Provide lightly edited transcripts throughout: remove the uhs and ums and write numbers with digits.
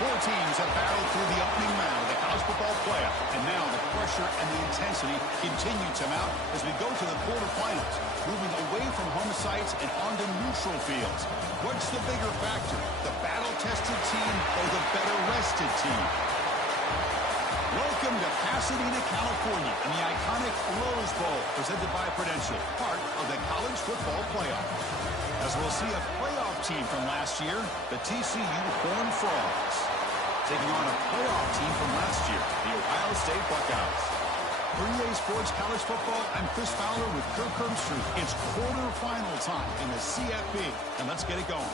Four teams have battled through the opening round of the college football playoff, and now the pressure and the intensity continue to mount as we go to the quarterfinals, moving away from home sites and onto neutral fields. What's the bigger factor, the battle-tested team or the better-rested team? Welcome to Pasadena, California, and the iconic Rose Bowl, presented by Prudential, part of the college football playoff. As we'll see a playoff team from last year, the TCU Horned Frogs, taking on a playoff team from last year, the Ohio State Buckeyes. For EA Sports College Football, I'm Chris Fowler with Kirk Herbstreit. It's quarterfinal time in the CFP, and let's get it going.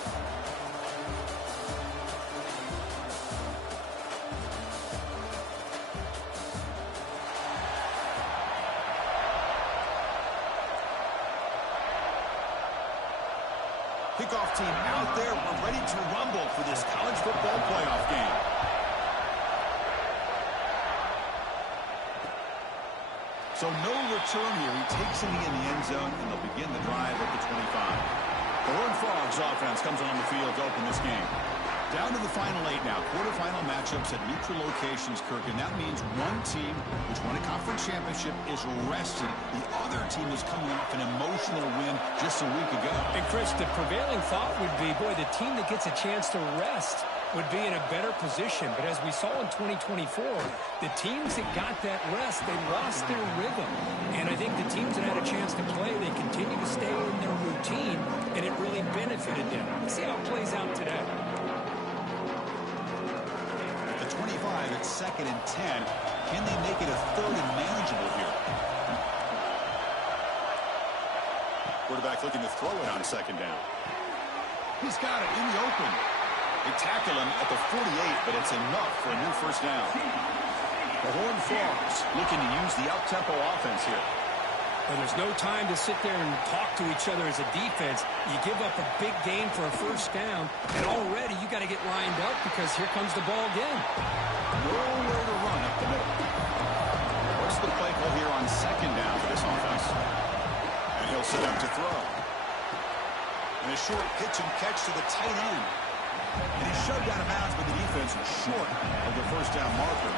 Kickoff team out there. We're ready to rumble for this college football playoff game. So no return here. He takes it in the end zone, and they'll begin the drive at the 25. The Horned Frogs offense comes on the field to open this game. Down to the final 8 now. Quarterfinal matchups at neutral locations, Kirk, and that means one team which won a conference championship is rested. The other team is coming off an emotional win just a week ago. And, Chris, the prevailing thought would be, boy, the team that gets a chance to rest would be in a better position. But as we saw in 2024, the teams that got that rest, they lost their rhythm. And I think the teams that had a chance to play, they continue to stay in their routine, and it really benefited them. Let's see how it plays out today. 25 at 2nd and 10. Can they make it a 3rd and manageable here? Quarterback looking to throw it on 2nd down. He's got it in the open. They tackle him at the 48, but it's enough for a new 1st down. The Horned Frogs looking to use the up-tempo offense here. And there's no time to sit there and talk to each other as a defense. You give up a big gain for a 1st down, and already you got to get lined up because here comes the ball again. Nowhere to run up the middle. What's the play call here on 2nd down for this offense? And he'll set up to throw. And a short pitch and catch to the tight end. And he's shoved out of bounds, but the defense is short of the 1st down marker.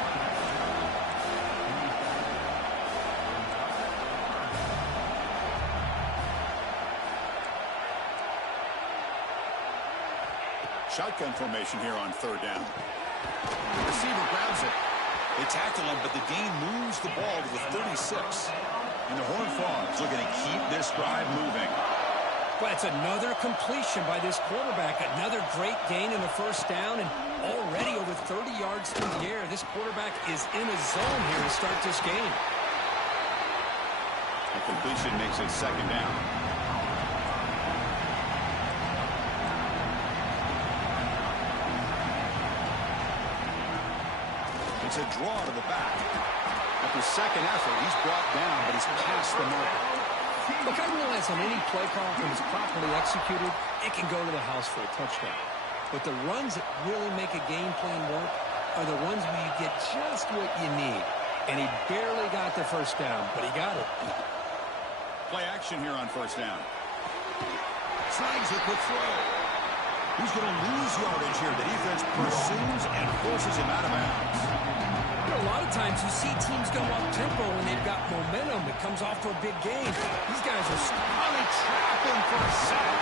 Shotgun formation here on 3rd down. The receiver grabs it. They tackle him, but the gain moves the ball to the 36. And the Horned Frogs looking to keep this drive moving. Well, it's another completion by this quarterback. Another great gain in the 1st down, and already over 30 yards through the air. This quarterback is in a zone here to start this game. The completion makes it 2nd down. It's a draw to the back. After 2nd effort, he's brought down, but he's past the mark. Look, I realize on any play call, when it's properly executed, it can go to the house for a touchdown. But the runs that really make a game plan work are the ones where you get just what you need. And he barely got the 1st down, but he got it. Play action here on 1st down. Tries a quick throw. He's going to lose yardage here. The defense pursues and forces him out of bounds. A lot of times you see teams go up-tempo when they've got momentum. It comes off to a big game. These guys are finally trapping for a sack.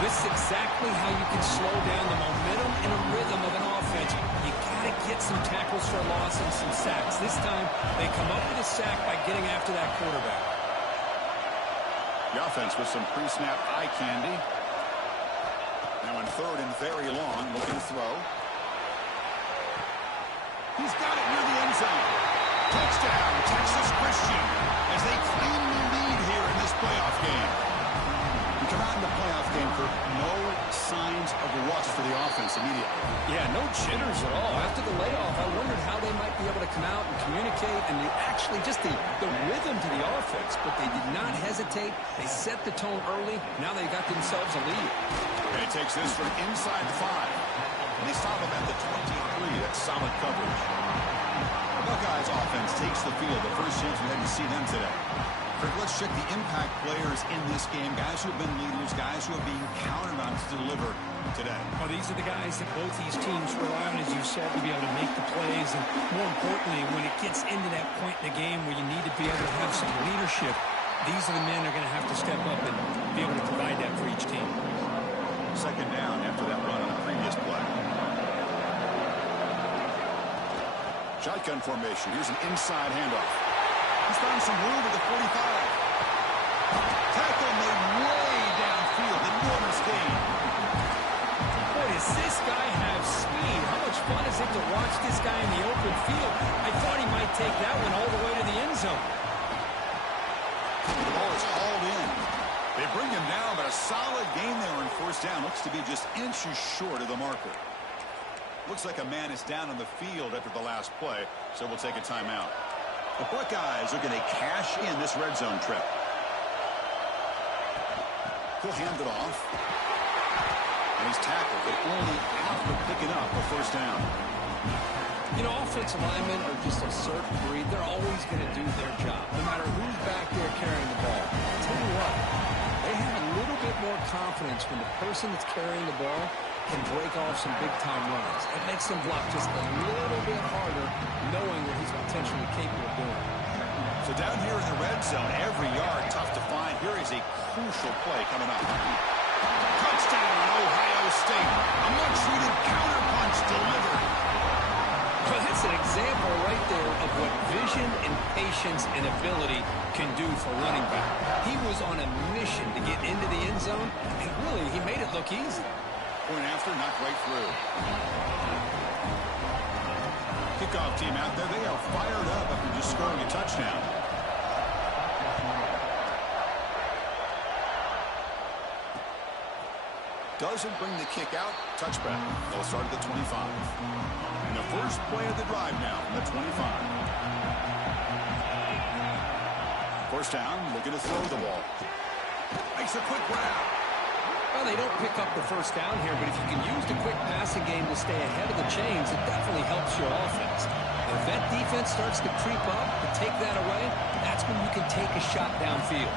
This is exactly how you can slow down the momentum and a rhythm of an offense. You got to get some tackles for a loss and some sacks. This time, they come up with a sack by getting after that quarterback. The offense with some pre-snap eye candy. Now in 3rd and very long, looking to throw. He's got it near the end zone. Touchdown, Texas Christian, as they claim the lead here in this playoff game. We come out in the playoff game, Kirk, no signs of rust for the offense immediately. Yeah, no jitters at all. After the layoff, I wondered how they might be able to come out and communicate and actually just the rhythm to the offense. But they did not hesitate. They set the tone early. Now they got themselves a lead. And it takes this from inside the 5. And they stop him at the 23. That's solid coverage. The Buckeyes offense takes the field. The first chance we had to see them today. Let's check the impact players in this game. Guys who have been leaders, guys who are being counted on to deliver today. Well, these are the guys that both these teams rely on, as you said, to be able to make the plays. And more importantly, when it gets into that point in the game where you need to be able to have some leadership, these are the men that are going to have to step up and be able to provide that for each team. Second down after that run on the previous play. Shotgun formation. Here's an inside handoff. He's found some room at the 45. Tackle made way downfield. Enormous gain. Boy, does this guy have speed. How much fun is it to watch this guy in the open field? I thought he might take that one all the way to the end zone. The ball is hauled in. They bring him down, but a solid gain there on first down. Looks to be just inches short of the marker. Looks like a man is down on the field after the last play, so we'll take a timeout. The Buckeyes are going to cash in this red zone trip. He'll hand it off. And he's tackled, but only after picking up a first down. You know, offensive linemen are just a certain breed. They're always going to do their job, no matter who's back there carrying the ball. I'll tell you what, they have a little bit more confidence when the person that's carrying the ball can break off some big-time runs. It makes them block just a little bit harder, knowing what he's potentially capable of doing. So down here in the red zone, every yard tough to find. Here is a crucial play coming up. Touchdown, Ohio State. A much-needed counterpunch delivered. Well, that's an example right there of what vision and patience and ability can do for running back. He was on a mission to get into the end zone, and really, he made it look easy. Point after, knocked right through. Kickoff team out there, they are fired up after just scoring a touchdown. Doesn't bring the kick out, touchback. They'll start at the 25. And the first play of the drive now from the 25. First down, looking to throw the ball. Makes a quick grab. Well, they don't pick up the first down here, but if you can use the quick passing game to stay ahead of the chains, it definitely helps your offense. If that defense starts to creep up and take that away, that's when you can take a shot downfield.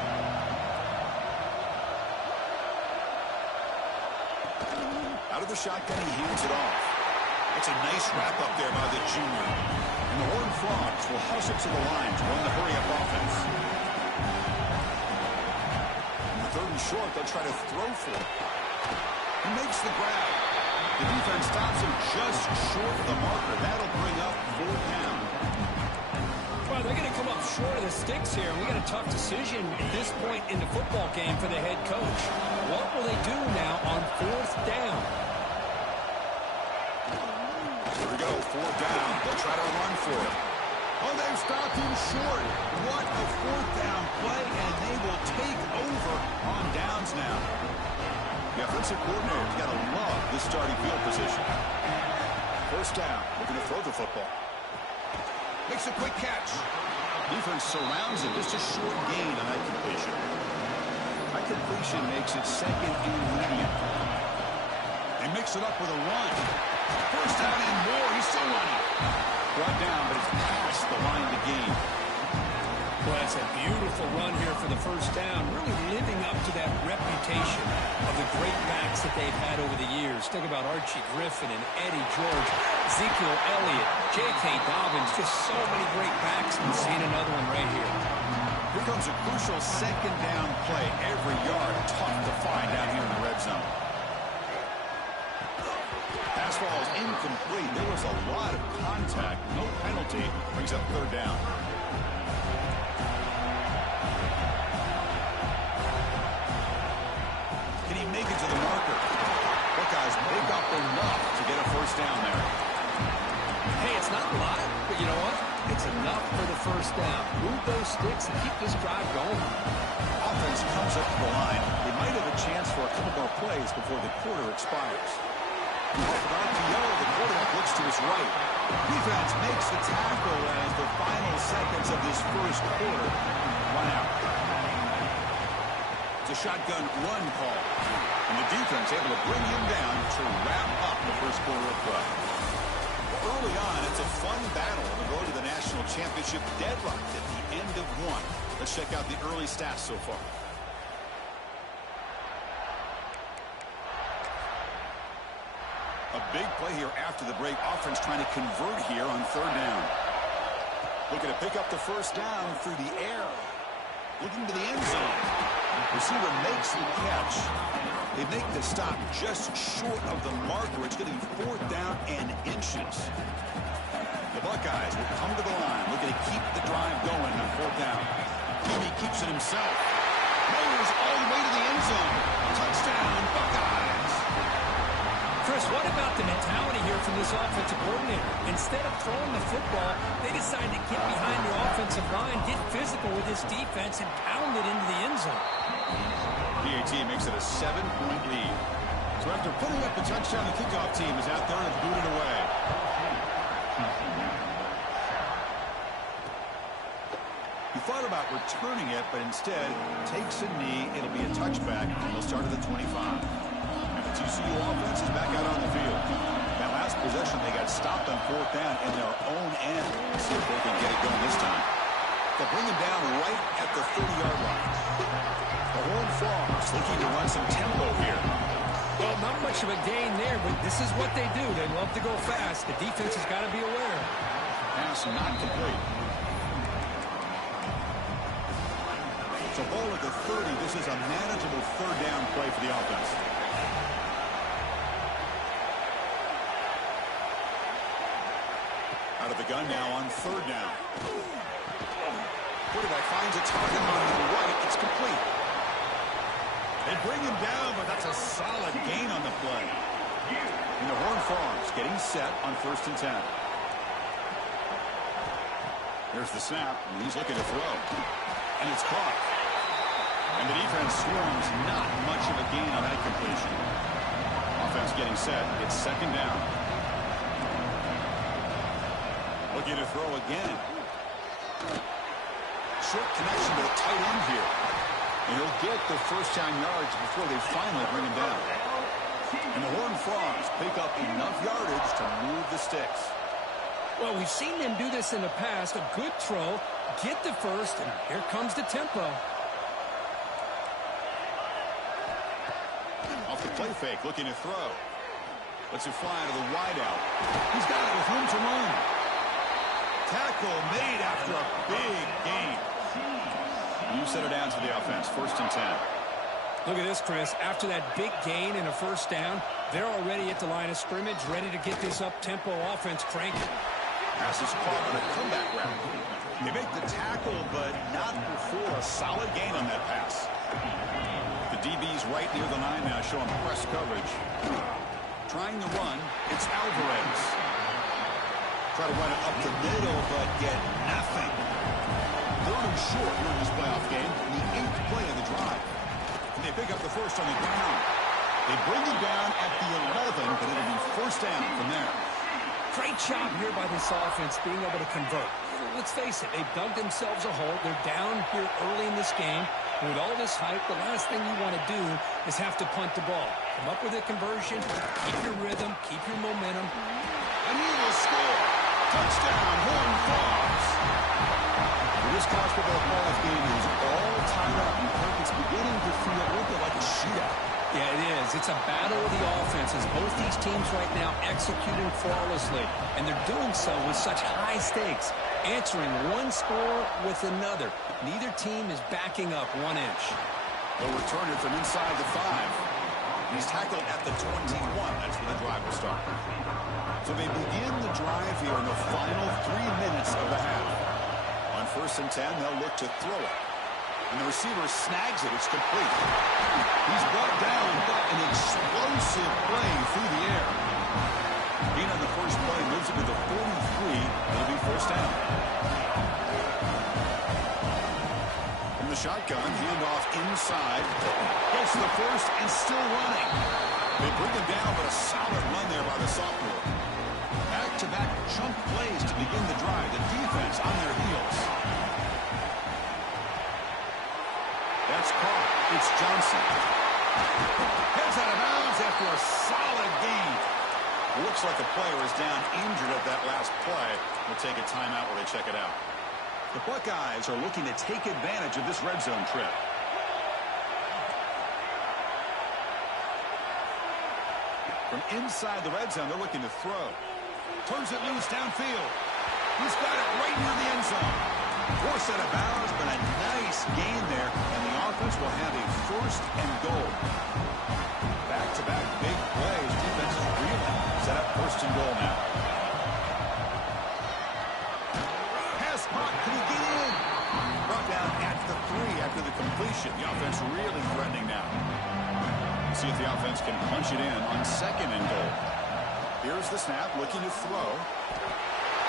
Out of the shotgun, he hands it off. It's a nice wrap up there by the junior. And the Horned Frogs will hustle to the line to run the hurry-up offense. Third and short, they'll try to throw for it. He makes the grab. The defense stops him just short of the marker. That'll bring up 4th down. Well, they're going to come up short of the sticks here. We got a tough decision at this point in the football game for the head coach. What will they do now on 4th down? Here we go, 4th down. They'll try to run for it. Oh, they've stopped him short. What a 4th down play, and they will take over on downs now. The offensive coordinator's got to love this starting field position. First down, looking to throw the football. Makes a quick catch. Defense surrounds it, just a short gain on that completion. That completion makes it 2nd and medium. They mix it up with a run. First down and more, he's still running. Brought down, but it's past the line to gain. Well, that's a beautiful run here for the first down, really living up to that reputation of the great backs that they've had over the years. Think about Archie Griffin and Eddie George, Ezekiel Elliott, J.K. Dobbins, just so many great backs, and seeing another one right here. Here comes a crucial 2nd down play. Every yard tough to find down here in the red zone. Pass ball is incomplete. There was a lot of contact. No penalty. Brings up 3rd down. Can he make it to the marker? Buckeyes make up enough to get a first down there. Hey, it's not a lot, but you know what? It's enough for the first down. Move those sticks and keep this drive going. Offense comes up to the line. They might have a chance for a couple more plays before the quarter expires. RPO, the quarterback looks to his right. Defense makes the tackle as the final seconds of this first quarter run out. It's a shotgun run call. And the defense able to bring him down to wrap up the first quarter of play. Early on, it's a fun battle on the road to the national championship, deadlocked at the end of 1. Let's check out the early stats so far. A big play here after the break. Offense trying to convert here on third down. Looking to pick up the first down through the air. Looking to the end zone. Receiver makes the catch. They make the stop just short of the marker. It's going to be 4th down and inches. The Buckeyes will come to the line, looking to keep the drive going on 4th down. He keeps it himself. Meyers all the way to the end zone. Touchdown, Buckeyes. Chris, what about the mentality here from this offensive coordinator? Instead of throwing the football, they decide to get behind the offensive line, get physical with this defense, and pound it into the end zone. PAT makes it a 7-point lead. So after putting up the touchdown, the kickoff team is out there and booted away. He thought about returning it, but instead takes a knee. It'll be a touchback, and they'll start at the 25. And the TCU offense is back out on the field. That last possession, they got stopped on 4th down in their own end. Let's see if they can get it going this time. They'll bring him down right at the 30-yard line. The Horned Frogs looking to run some tempo here. Well, not much of a gain there, but this is what they do. They love to go fast. The defense has got to be aware. Pass not complete. So ball at the 30. This is a manageable 3rd down play for the offense. Out of the gun now on 3rd down. Quarterback finds a target on the right. It's complete. They bring him down, but that's a solid gain on the play. And the Horned Frogs getting set on 1st and 10. There's the snap, and he's looking to throw. And it's caught. And the defense swarms. Not much of a gain on that completion. Offense getting set. It's 2nd down. Looking to throw again. Short connection to the tight end here. And he'll get the first down yards before they finally bring him down. And the Horned Frogs pick up enough yardage to move the sticks. Well, we've seen them do this in the past. A good throw, get the first, and here comes the tempo. Off the play fake, looking to throw. Lets it fly to the wideout. He's got it with room to run. Tackle made after a big gain. You set it down to the offense. 1st and 10. Look at this, Chris. After that big gain and a first down, they're already at the line of scrimmage, ready to get this up-tempo offense cranking. Pass is caught on a comeback route. They make the tackle, but not before a solid gain on that pass. The DB's right near the line now, showing press coverage. Trying to run, it's Alvarez. Try to run it up the middle, but get nothing. They're running short in this playoff game in the 8th play of the drive. And they pick up the first on the ground. They bring him down at the 11, but it'll be 1st down from there. Great job here by this offense being able to convert. Let's face it, they've dug themselves a hole. They're down here early in this game. With all this hype, the last thing you want to do is have to punt the ball. Come up with a conversion, keep your rhythm, keep your momentum. And he will score. Touchdown, Horned Frogs. This college football playoff game is all tied up. It's beginning to feel a little like a shootout. Yeah, it is. It's a battle of the offenses. Both these teams right now executing flawlessly, and they're doing so with such high stakes, answering one score with another. Neither team is backing up 1 inch. They'll return it from inside the 5. He's tackled at the 21. That's where the drive will start. So they begin the drive here in the final 3 minutes of the half. On 1st and 10, they'll look to throw it. And the receiver snags it. It's complete. He's brought down, but an explosive play through the air. Being on the first play moves it to the 43. It'll be 1st down. From the shotgun, handoff inside. Gets the first and still running. They bring him down, but a solid run there by the sophomore. Back-to-back chunk plays to begin the drive. The defense on their heels. That's caught. It's Johnson. Heads out of bounds after a solid gain. It looks like the player is down injured at that last play. We'll take a timeout while they check it out. The Buckeyes are looking to take advantage of this red zone trip. From inside the red zone, they're looking to throw. Turns it loose downfield. He's got it right near the end zone. Forced out of bounds, but a nice gain there, and the offense will have a first and goal. Back-to-back big plays. Defense is reeling. Set up first and goal now. Pass caught. Can he get in? Brought down at the 3 after the completion. The offense really threatening now. See if the offense can punch it in on second and goal. Here's the snap, looking to throw.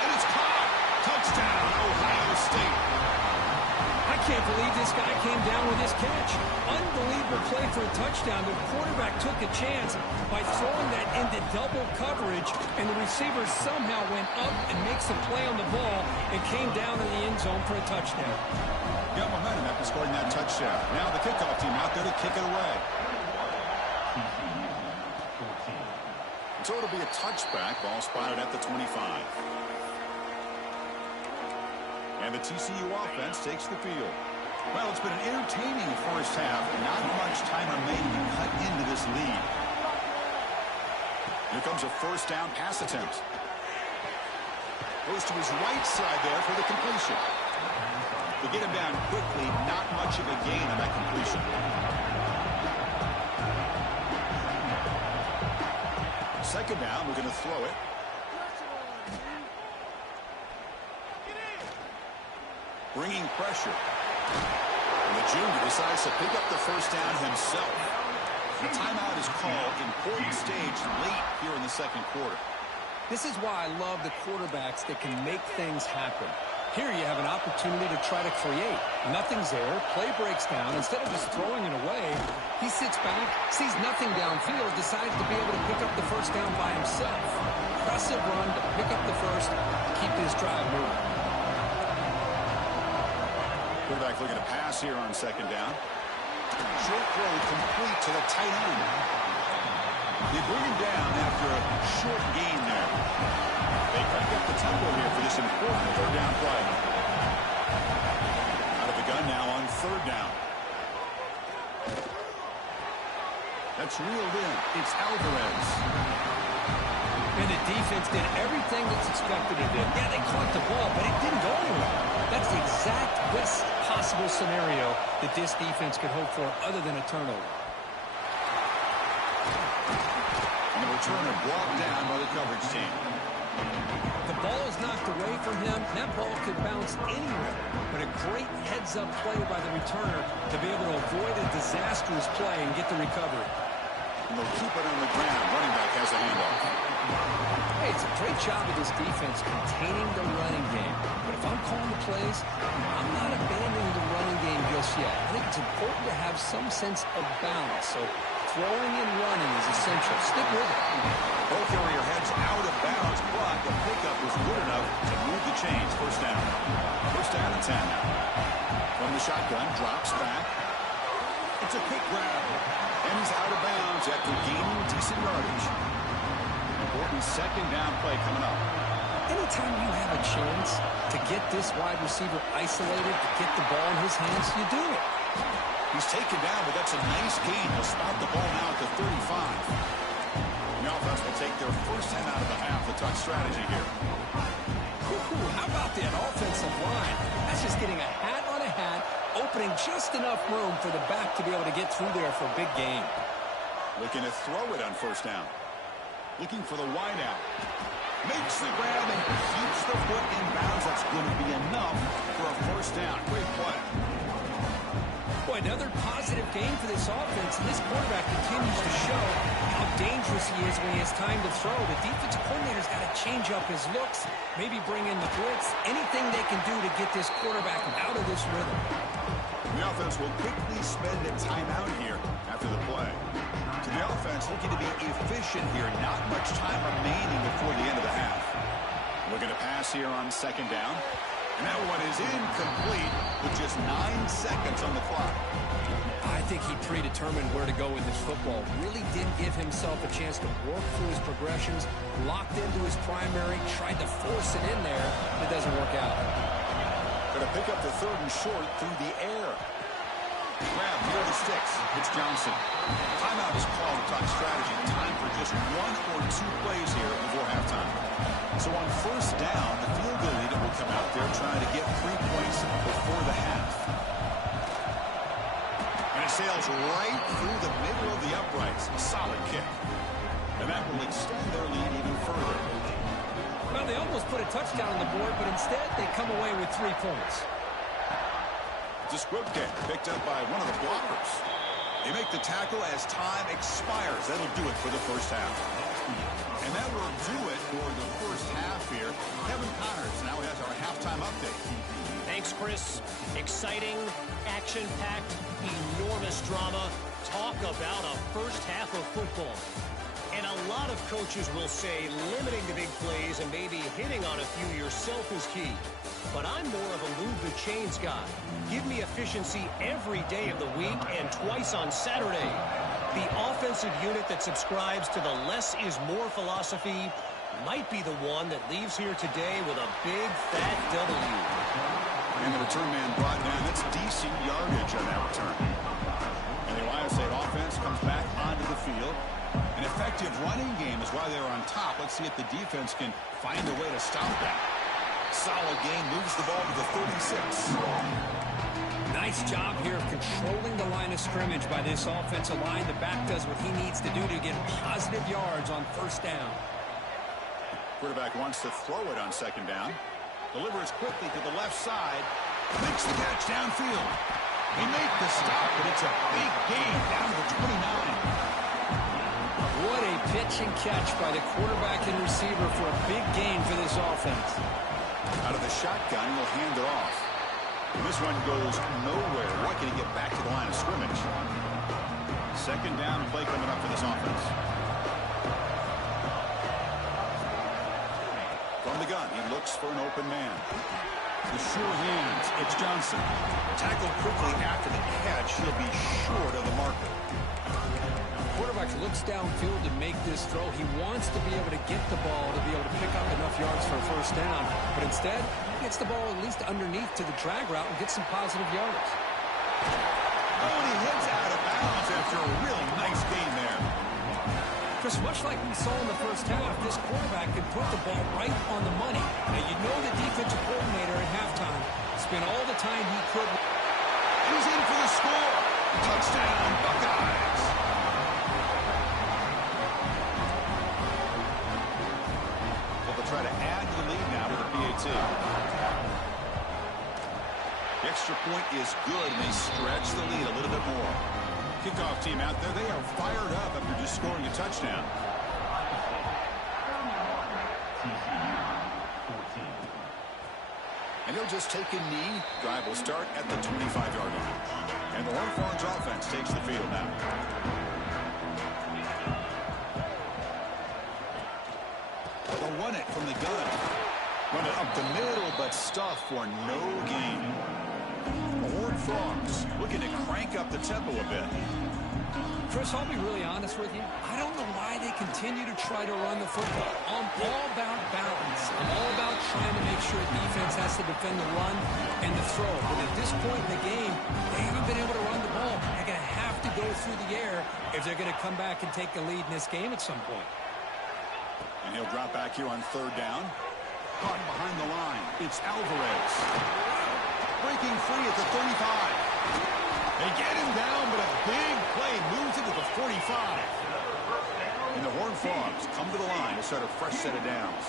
And it's caught! Touchdown, Ohio State. I can't believe this guy came down with his catch. Unbelievable play for a touchdown. The quarterback took a chance by throwing that into double coverage, and the receiver somehow went up and makes a play on the ball and came down in the end zone for a touchdown. Got momentum after scoring that touchdown. Now the kickoff team out there to kick it away. So it'll be a touchback. Ball spotted at the 25. And the TCU offense takes the field. Well, it's been an entertaining first half. Not much time remaining to cut into this lead. Here comes a first down pass attempt. Goes to his right side there for the completion. To get him down quickly, not much of a gain on that completion. Second down, we're going to throw it. Bringing pressure. And the junior decides to pick up the first down himself. The timeout is called. Important stage late here in the second quarter. This is why I love the quarterbacks that can make things happen. Here you have an opportunity to try to create. Nothing's there. Play breaks down. Instead of just throwing it away, he sits back, sees nothing downfield, decides to be able to pick up the first down by himself. Impressive run to pick up the first, keep this drive moving. Quarterback looking to pass here on second down. Short throw complete to the tight end. They bring him down after a short gain there. They crank up the tempo here for this important third down play. Out of the gun now on third down. That's reeled in. It's Alvarez. And the defense did everything that's expected to do. Yeah, they caught the ball, but it didn't go anywhere. That's the exact best possible scenario that this defense could hope for other than a turnover. And the returner brought down by the coverage team. The ball is knocked away from him. That ball could bounce anywhere. But a great heads-up play by the returner to be able to avoid a disastrous play and get the recovery. And they'll keep it on the ground. Running back has a handoff. Hey, it's a great job of this defense containing the running game. But if I'm calling the plays, I'm not abandoning the running game just yet. I think it's important to have some sense of balance. So throwing and running is essential. Stick with it. Both carrier heads out of bounds, but the pickup was good enough to move the chains. First down. First down and 10 now. From the shotgun, drops back. It's a quick grab. And he's out of bounds after gaining decent yardage. Important second down play coming up. Anytime you have a chance to get this wide receiver isolated, to get the ball in his hands, you do it. He's taken down, but that's a nice gain. He'll spot the ball now at the 35. The offense will take their first 10 out of the half. The touch strategy here. Ooh, how about that offensive line? That's just getting a hat on a hat, opening just enough room for the back to be able to get through there for a big gain. Looking to throw it on first down. Looking for the wide out. Makes the grab and keeps the foot in bounds. That's going to be enough for a first down. Great play. Boy, another positive game for this offense, and this quarterback continues to show how dangerous he is when he has time to throw. The defensive coordinator's got to change up his looks, maybe bring in the blitz, anything they can do to get this quarterback out of this rhythm. The offense will quickly spend a timeout here after the play. To the offense, looking to be efficient here. Not much time remaining before the end of the half. Looking to pass here on second down. And that one is incomplete with just 9 seconds on the clock. I think he predetermined where to go with his football. Really didn't give himself a chance to work through his progressions. Locked into his primary, tried to force it in there. It doesn't work out. The Going to pick up the 3rd and short through the air. Grab near the sticks. It's Johnson. Timeout is called to talk strategy. Time for just 1 or 2 plays here before halftime. So on 1st down, the field goal leader will come out there trying to get 3 points before the half. And it sails right through the middle of the uprights. A solid kick. And that will extend their lead even further. Well, they almost put a touchdown on the board, but instead they come away with 3 points. The squib kick picked up by one of the blockers. They make the tackle as time expires. That'll do it for the first half. And that will do it for the first half here. Kevin Connors now has our halftime update. Thanks, Chris. Exciting, action-packed, enormous drama. Talk about a first half of football. And a lot of coaches will say limiting the big plays and maybe hitting on a few yourself is key. But I'm more of a move the chains guy. Give me efficiency every day of the week and twice on Saturday. The offensive unit that subscribes to the less is more philosophy might be the one that leaves here today with a big fat W. And the return man brought down. That's decent yardage on that return. And the Ohio State offense comes back onto the field. An effective running game is why they're on top. Let's see if the defense can find a way to stop that. Solid game, moves the ball to the 36. Nice job here of controlling the line of scrimmage by this offensive line. The back does what he needs to do to get positive yards on 1st down. Quarterback wants to throw it on 2nd down. Delivers quickly to the left side. Makes the catch downfield. They make the stop, but it's a big gain down to the 29. What a pitch and catch by the quarterback and receiver for a big gain for this offense. Out of the shotgun, he'll hand it off. And this one goes nowhere. Lucky to get back to the line of scrimmage. 2nd down play coming up for this offense. From the gun, he looks for an open man. The sure hands, it's Johnson. Tackled quickly after the catch. He'll be short of the marker. Quarterback looks downfield to make this throw. He wants to be able to get the ball to be able to pick up enough yards for a 1st down. But instead, he gets the ball at least underneath to the drag route and gets some positive yards. Oh, and he heads out of bounds after a really nice gain there. Chris, much like we saw in the 1st half, this quarterback can put the ball right on the money. Now, you know the defensive coordinator at halftime spent all the time he could. He's in for the score. Touchdown, Buckeyes. Try to add to the lead now with a PAT. The extra point is good, and they stretch the lead a little bit more. Kickoff team out there, they are fired up after just scoring a touchdown. And he'll just take a knee. Drive will start at the 25-yard line. And the Horned Frogs offense takes the field now. They'll run it from the gun. Run it up the middle, but stuff for no gain. The Horned Frogs looking to crank up the tempo a bit. Chris, I'll be really honest with you. I don't know why they continue to try to run the football. I'm all about balance. I'm all about trying to make sure defense has to defend the run and the throw. But at this point in the game, they haven't been able to run the ball. They're going to have to go through the air if they're going to come back and take the lead in this game at some point. And he'll drop back here on 3rd down. Caught behind the line. It's Alvarez. Breaking free at the 35. They get him down, but a big play moves it to the 45. And the Horned Frogs come to the line to start a fresh set of downs.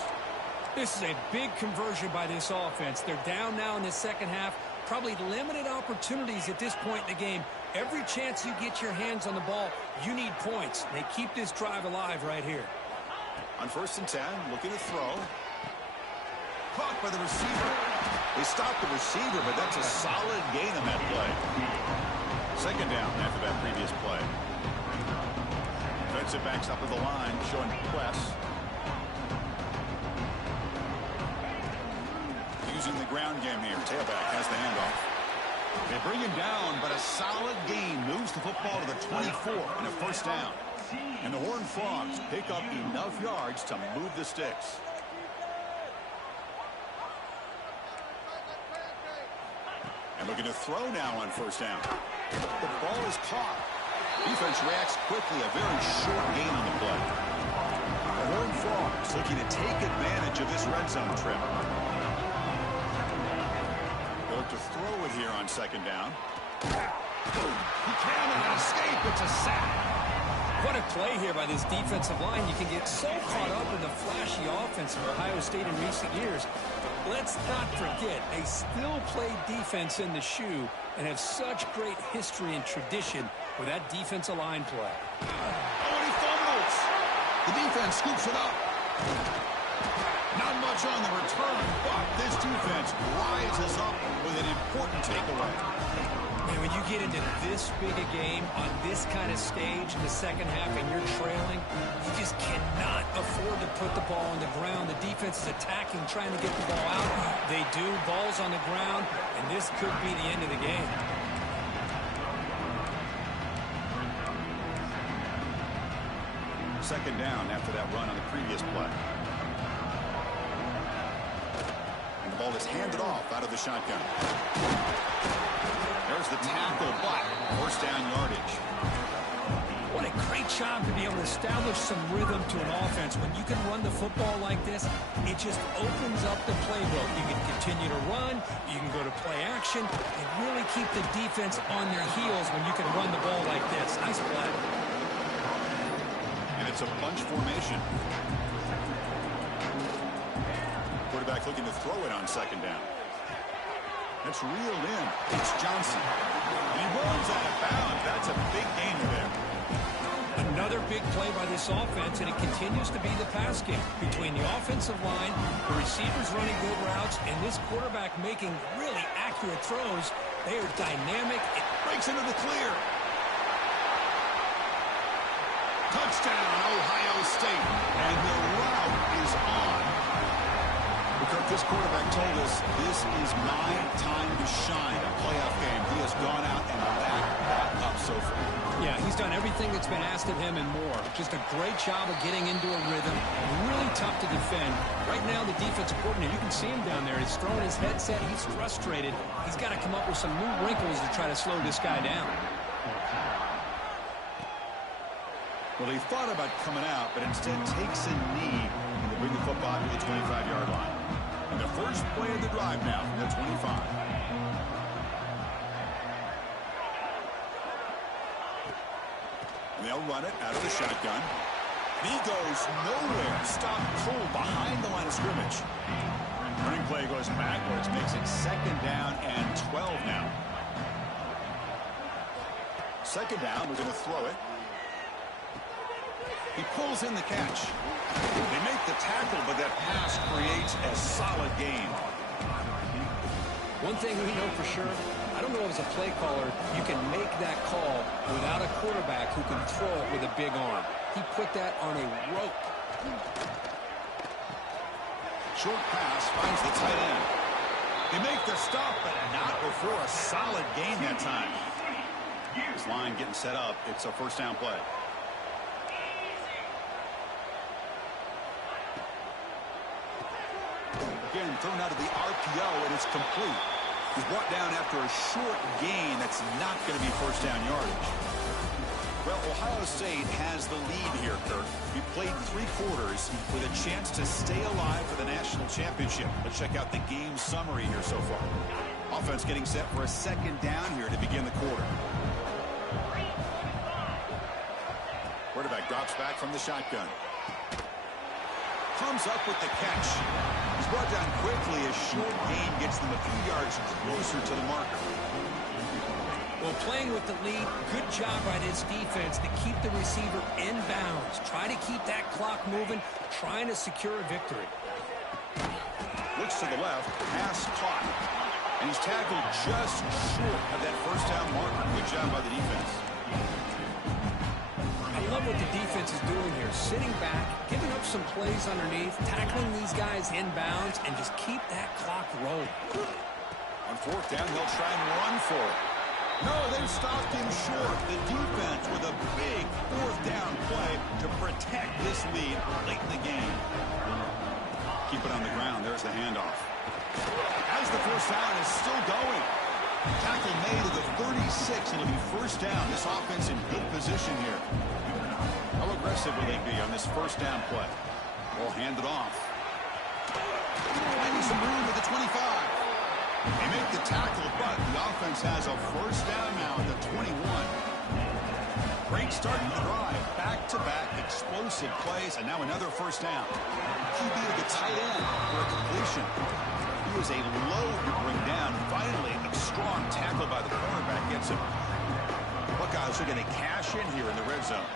This is a big conversion by this offense. They're down now in the 2nd half. Probably limited opportunities at this point in the game. Every chance you get your hands on the ball, you need points. They keep this drive alive right here. On 1st and 10, looking to throw. Caught by the receiver. They stopped the receiver, but that's a solid gain on that play. 2nd down after that previous play. Defensive backs up at the line, showing press. Using the ground game here. Tailback has the handoff. They bring him down, but a solid gain moves the football to the 24 and a 1st down. And the Horned Frogs pick up enough yards to move the sticks. And looking to throw now on first down. The ball is caught. Defense reacts quickly. A very short gain on the play. The Horned Frogs looking to take advantage of this red zone trip. They'll look to throw it here on second down. He cannot escape. It's a sack. What a play here by this defensive line. You can get so caught up in the flashy offense of Ohio State in recent years. Let's not forget, they still play defense in the shoe and have such great history and tradition with that defensive line play. Oh, and he fumbles. The defense scoops it up. Not much on the return, but this defense rises up with an important takeaway. And when you get into this big a game on this kind of stage in the second half and you're trailing, you just cannot afford to put the ball on the ground. The defense is attacking, trying to get the ball out. They do. Ball's on the ground, and this could be the end of the game. Second down after that run on the previous play. And the ball is handed off out of the shotgun. There's the tackle, but first down yardage. What a great job to be able to establish some rhythm to an offense. When you can run the football like this, it just opens up the playbook. You can continue to run, you can go to play action, and really keep the defense on their heels when you can run the ball like this. Nice play. And it's a bunch formation. Quarterback looking to throw it on second down. That's reeled in. It's Johnson. And he rolls out of bounds. That's a big gain there. Another big play by this offense, and it continues to be the pass game. Between the offensive line, the receivers running good routes, and this quarterback making really accurate throws, they are dynamic. It breaks into the clear. Touchdown, Ohio State. And the route is on. Kirk, this quarterback told us this is my time to shine. A playoff game. He has gone out and backed that up so far. Yeah, he's done everything that's been asked of him and more. Just a great job of getting into a rhythm. Really tough to defend. Right now, the defensive coordinator, you can see him down there. He's throwing his headset. He's frustrated. He's got to come up with some new wrinkles to try to slow this guy down. Well, he thought about coming out, but instead takes a knee and they bring the football to the 25-yard line. And the first play of the drive now from the 25. And they'll run it out of the shotgun. And he goes nowhere. Stopped cold behind the line of scrimmage. Running play goes backwards, makes it second down and 12 now. Second down, we're going to throw it. He pulls in the catch. They make the tackle, but that pass creates a solid gain. One thing we know for sure, I don't know as a play caller, you can make that call without a quarterback who can throw it with a big arm. He put that on a rope. Short pass finds the tight end. They make the stop, but not before a solid gain that time. This line getting set up. It's a first down play. Again, thrown out of the RPO, and it's complete. He's brought down after a short gain. That's not going to be first down yardage. Well, Ohio State has the lead here, Kirk. We played 3 quarters with a chance to stay alive for the national championship. Let's check out the game summary here so far. Offense getting set for a second down here to begin the quarter. Quarterback drops back from the shotgun. Comes up with the catch. He's brought down quickly. A short gain gets them a few yards closer to the marker. Well, playing with the lead, good job by this defense to keep the receiver in bounds. Try to keep that clock moving, trying to secure a victory. Looks to the left, pass caught. And he's tackled just short of that first down marker. Good job by the defense. I love what the defense is doing here. Sitting back, giving up some plays underneath, tackling these guys in bounds, and just keep that clock rolling. On fourth down, they'll try and run for it. No, they've stopped him short. The defense with a big fourth down play to protect this lead late in the game. Keep it on the ground. There's the handoff. As the first down is still going. Tackle made at the 36, and it'll be first down. This offense in good position here. How aggressive will they be on this first down play? Ball handed off. Finding some room at the 25. They make the tackle, but the offense has a first down now at the 21. Great start to the drive. Back-to-back explosive plays, and now another first down. QB to the tight end for a completion. He was a load to bring down. Finally, a strong tackle by the cornerback gets him. Buckeyes are going to cash in here in the red zone.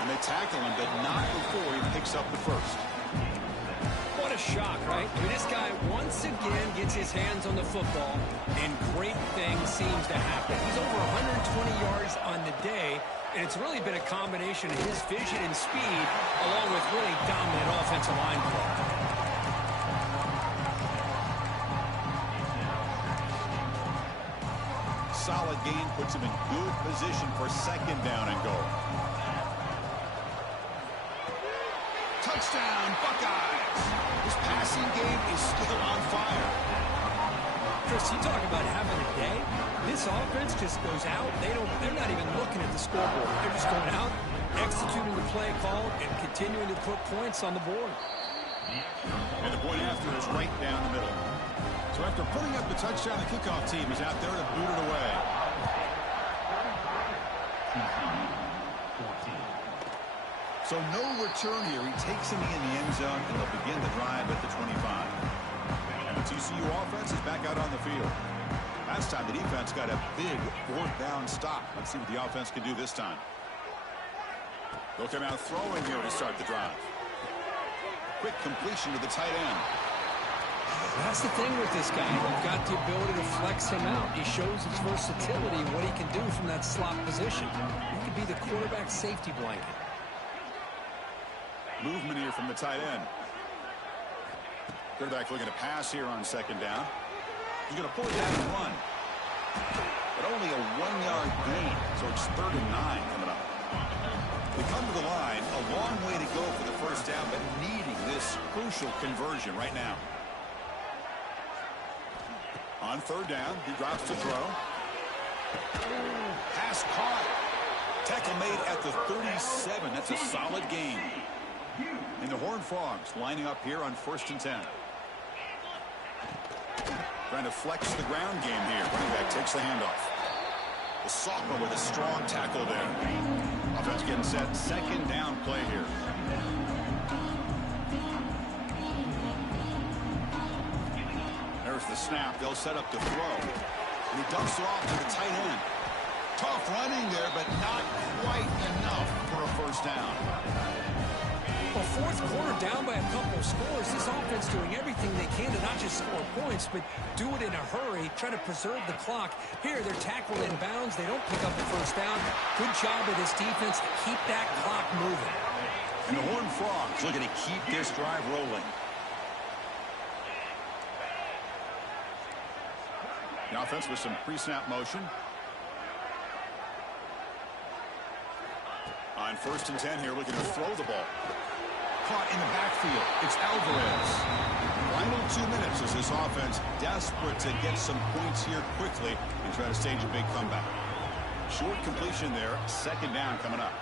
And they tackle him, but not before he picks up the first. What a shock, right? I mean, this guy once again gets his hands on the football, and great things seems to happen. He's over 120 yards on the day, and it's really been a combination of his vision and speed, along with really dominant offensive line play. Solid gain puts him in good position for second down and goal. Touchdown, Buckeyes! This passing game is still on fire. Chris, you talk about having a day. This offense just goes out. They're not even looking at the scoreboard. They're just going out, executing the play call, and continuing to put points on the board. And the point after is right down the middle. So after putting up the touchdown, the kickoff team is out there to boot it away. So no return here. He takes him in the end zone, and they'll begin the drive at the 25. And the TCU offense is back out on the field. Last time, the defense got a big fourth down stop. Let's see what the offense can do this time. They'll come out throwing here to start the drive. Quick completion to the tight end. That's the thing with this guy. You've got the ability to flex him out. He shows his versatility and what he can do from that slot position. He could be the quarterback safety blanket. Movement here from the tight end. Quarterback looking to pass here on second down. He's going to pull it down and run. But only a 1-yard gain, so it's 3rd and 9 coming up. They come to the line, a long way to go for the first down, but needing this crucial conversion right now. On 3rd down, he drops to throw. Pass caught. Tackle made at the 37. That's a solid gain. And the Horned Frogs lining up here on 1st and 10. Trying to flex the ground game here. Running back takes the handoff. The sophomore with a strong tackle there. Offense getting set. Second down play here. There's the snap. They'll set up to throw. And he dumps it off to the tight end. Tough running there, but not quite enough for a first down. Well, fourth quarter down by a couple of scores. This offense doing everything they can to not just score points, but do it in a hurry, try to preserve the clock. Here, they're tackled in bounds. They don't pick up the first down. Good job of this defense to keep that clock moving. And the Horned Frogs looking to keep this drive rolling. The offense with some pre-snap motion. On 1st and 10 here, looking to throw the ball. Caught in the backfield. It's Alvarez. Final 2 minutes as this offense desperate to get some points here quickly and try to stage a big comeback. Short completion there. Second down coming up.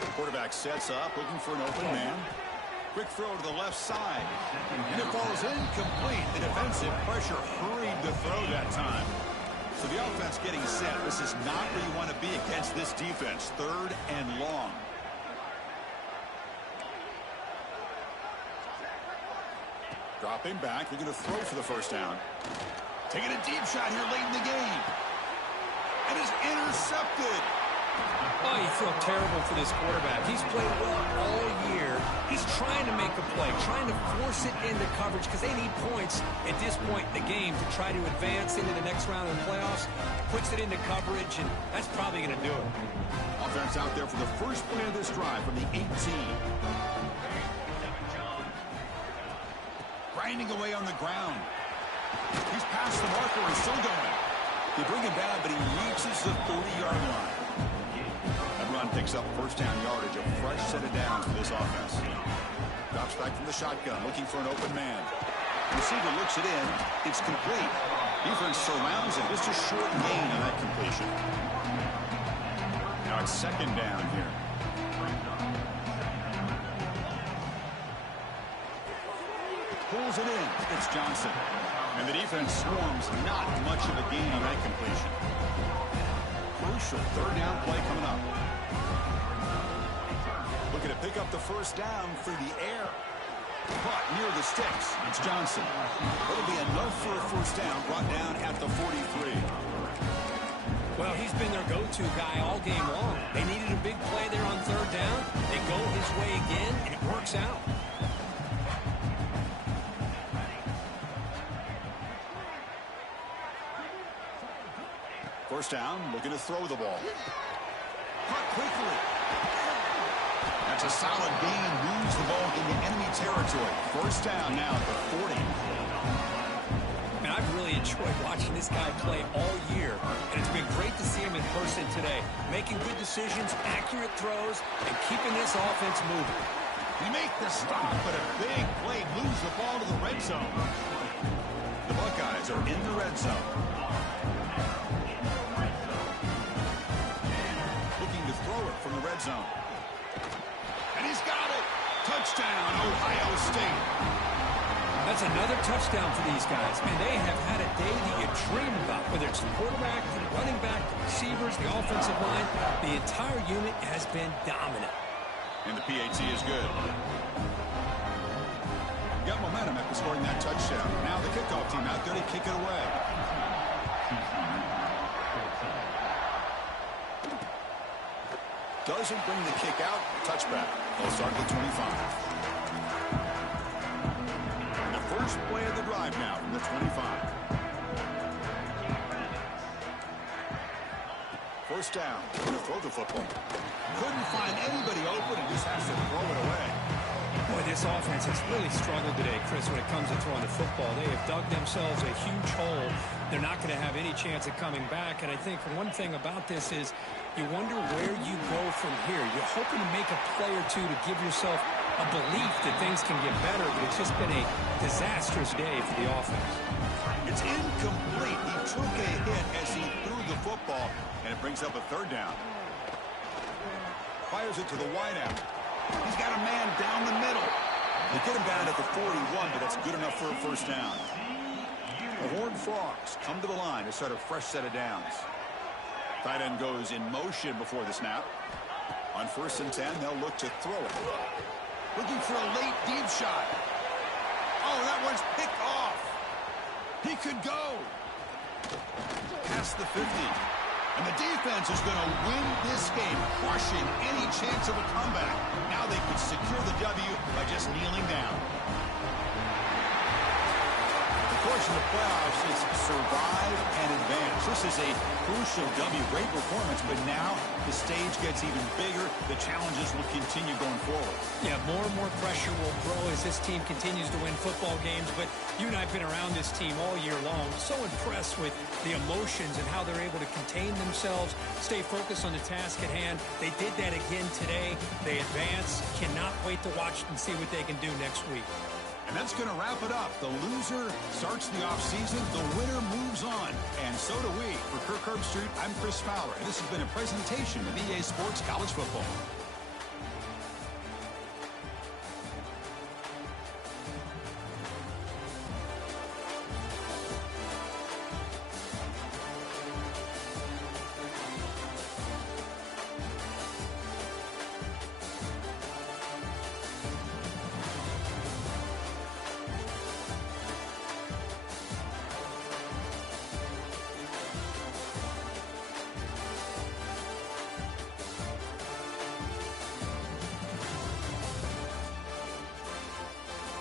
The quarterback sets up, looking for an open man. Quick throw to the left side. And it falls incomplete. The defensive pressure hurried the throw that time. So the offense getting set. This is not where you want to be against this defense. 3rd and long. Dropping back. They're going to throw for the first down. Taking a deep shot here late in the game. And is intercepted. Oh, you feel terrible for this quarterback. He's played well all year. He's trying to make a play, trying to force it into coverage because they need points at this point in the game to try to advance into the next round of the playoffs. Puts it into coverage, and that's probably going to do it. Offense out there for the first play of this drive from the 18. Grinding away on the ground. He's past the marker and still going. They bring him down, but he reaches the 30-yard line. run picks up first down yardage, a fresh set of downs for this offense. Drops back from the shotgun, looking for an open man. Receiver looks it in. It's complete. Defense surrounds it. Just a short gain on that completion. Now it's second down here. Pulls it in. It's Johnson. And the defense swarms. Not much of a gain on that completion. Crucial third down play coming up. Looking to pick up the first down through the air. Caught near the sticks. It's Johnson. It'll be enough for a first down, brought down at the 43. Well, he's been their go-to guy all game long. They needed a big play there on third down. They go his way again, and it works out. First down, looking to throw the ball. Caught quickly. That's a solid gain. Moves the ball into enemy territory. First down now at the 40. Man, I've really enjoyed watching this guy play all year, and it's been great to see him in person today, making good decisions, accurate throws, and keeping this offense moving. He make the stop, but a big play moves the ball to the red zone. The Buckeyes are in the red zone. Looking to throw it from the red zone. And he's got it. Touchdown, Ohio State. That's another touchdown for these guys. Man, they have had a day that you dream about, whether it's the quarterback, the running back, the receivers, the offensive line. The entire unit has been dominant. And the PAT is good. Got momentum after scoring that touchdown. Now the kickoff team out there to kick it away. Doesn't bring the kick out. Touchback. They'll start at the 25. The first play of the drive now from the 25. First down. Going to throw the football. Couldn't find anybody open and just has to throw it away. Boy, this offense has really struggled today, Chris, when it comes to throwing the football. They have dug themselves a huge hole. They're not going to have any chance of coming back. And I think one thing about this is you wonder where you go from here. You're hoping to make a play or two to give yourself a belief that things can get better, but it's just been a disastrous day for the offense. It's incomplete. He took a hit as he threw the football, and it brings up a third down. Fires it to the wideout. He's got a man down the middle. They get him down at the 41, but that's good enough for a first down. The Horned Frogs come to the line to start a fresh set of downs. Tight end goes in motion before the snap. On 1st and 10, they'll look to throw it. Looking for a late deep shot. Oh, that one's picked off. He could go. Past the 50. And the defense is going to win this game, crushing any chance of a comeback. Now they could secure the W by just kneeling down. The course of the playoffs is survive and advance. This is a crucial W. Great performance, but now the stage gets even bigger. The challenges will continue going forward. Yeah, more and more pressure will grow as this team continues to win football games. But you and I have been around this team all year long. So impressed with the emotions and how they're able to contain themselves, stay focused on the task at hand. They did that again today. They advance. Cannot wait to watch and see what they can do next week. And that's going to wrap it up. The loser starts the offseason. The winner moves on. And so do we. For Kirk Herbstreit, I'm Chris Fowler. And this has been a presentation of EA Sports College Football.